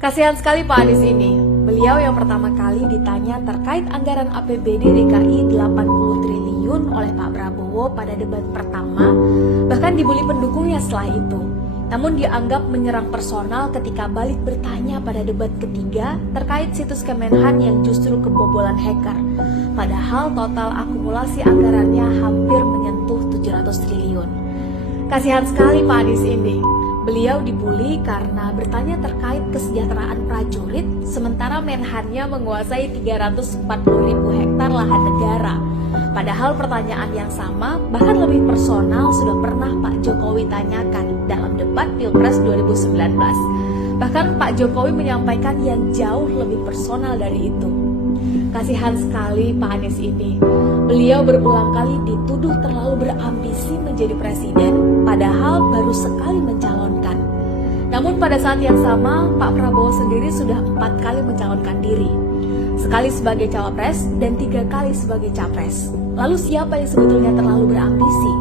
Kasihan sekali Pak Anies ini. Beliau yang pertama kali ditanya terkait anggaran APBD DKI 80 triliun oleh Pak Prabowo pada debat pertama, bahkan dibully pendukungnya setelah itu. Namun dianggap menyerang personal ketika balik bertanya pada debat ketiga terkait situs Kemenhan yang justru kebobolan hacker. Padahal total akumulasi anggarannya hampir menyentuh 700 triliun. Kasihan sekali Pak Anies ini. Beliau dibully karena bertanya terkait kesejahteraan prajurit, sementara Menhannya menguasai 340.000 hektar lahan negara. Padahal pertanyaan yang sama, bahkan lebih personal, sudah pernah Pak Jokowi tanyakan dalam debat Pilpres 2019. Bahkan Pak Jokowi menyampaikan yang jauh lebih personal dari itu. Kasihan sekali Pak Anies ini. Beliau berulang kali dituduh terlalu berambisi menjadi presiden, padahal baru sekali mencalonkan. Namun pada saat yang sama, Pak Prabowo sendiri sudah 4 kali mencalonkan diri. Sekali sebagai cawapres dan 3 kali sebagai capres. Lalu siapa yang sebetulnya terlalu berambisi?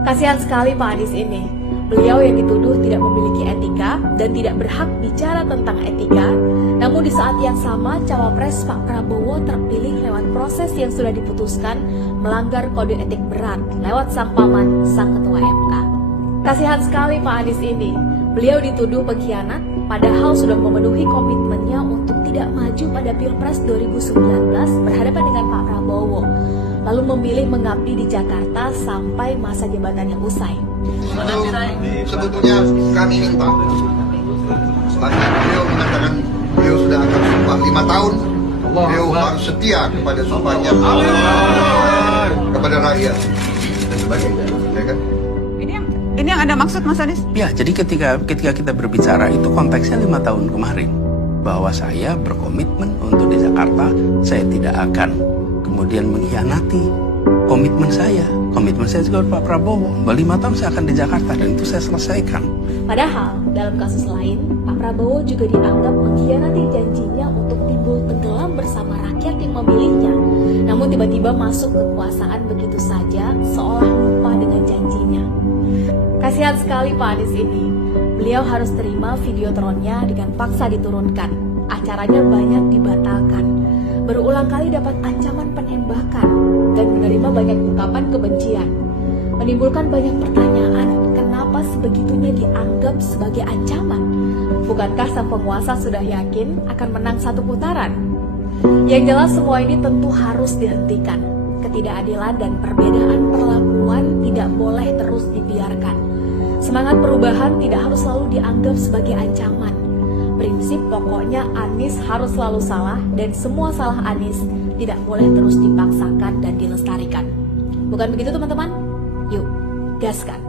Kasihan sekali Pak Anies ini. Beliau yang dituduh tidak memiliki etika dan tidak berhak bicara tentang etika. Namun di saat yang sama, cawapres Pak Prabowo terpilih lewat proses yang sudah diputuskan melanggar kode etik berat lewat sang paman, sang ketua MK. Kasihan sekali Pak Anies ini. Beliau dituduh pengkhianat, padahal sudah memenuhi komitmennya untuk tidak maju pada Pilpres 2019 berhadapan dengan Pak Prabowo, lalu memilih mengabdi di Jakarta sampai masa jabatannya usai. Sebetulnya kami minta, setelah beliau mengatakan beliau sudah akan sumpah 5 tahun, beliau harus setia kepada sumpahnya kepada rakyat dan sebagainya, ya kan? Ini yang Anda maksud, Mas Anies? Ya, jadi ketika kita berbicara itu konteksnya 5 tahun kemarin, bahwa saya berkomitmen untuk di Jakarta, saya tidak akan kemudian mengkhianati komitmen saya. Komitmen saya juga Pak Prabowo, bahwa 5 tahun saya akan di Jakarta dan itu saya selesaikan. Padahal dalam kasus lain, Pak Prabowo juga dianggap mengkhianati janjinya untuk timbul tenggelam bersama rakyat yang memilihnya. Namun tiba-tiba masuk kekuasaan begitu saja, seolah lupa dengan janjinya. Kasihan sekali Pak Anies ini. Beliau harus terima videotronnya dengan paksa diturunkan. Acaranya banyak dibatalkan. Berulang kali dapat ancaman penembakan dan menerima banyak ungkapan kebencian. Menimbulkan banyak pertanyaan, kenapa sebegitunya dianggap sebagai ancaman? Bukankah sang penguasa sudah yakin akan menang 1 putaran? Yang jelas semua ini tentu harus dihentikan. Ketidakadilan dan perbedaan perlakuan tidak boleh terus dibiarkan. Semangat perubahan tidak harus selalu dianggap sebagai ancaman. Prinsip pokoknya Anies harus selalu salah dan semua salah Anies tidak boleh terus dipaksakan dan dilestarikan. Bukan begitu teman-teman? Yuk, gaskan!